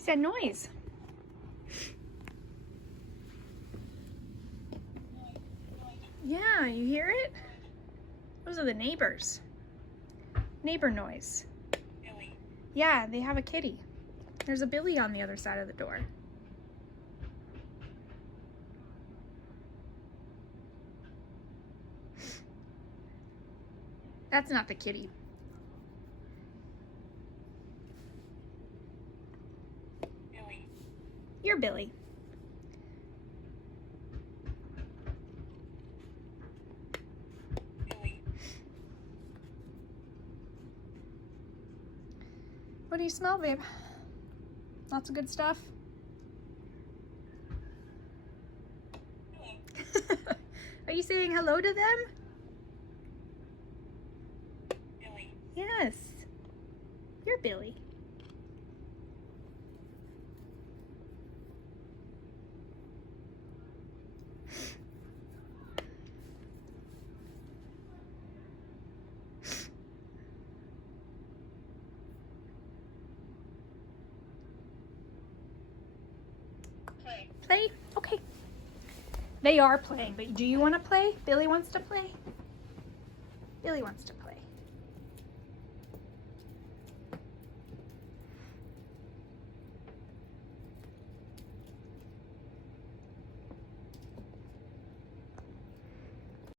He said noise. Yeah, you hear it? Those are the neighbors. Neighbor noise. Billy. Yeah, they have a kitty. There's a Billy on the other side of the door. That's not the kitty. Billy. You're Billy. Billy. What do you smell, babe? Lots of good stuff? Hello. Are you saying hello to them? Billy. Yes. You're Billy. Play. Play? Okay. They are playing, but do you want to play? Billy wants to play? Billy wants to play.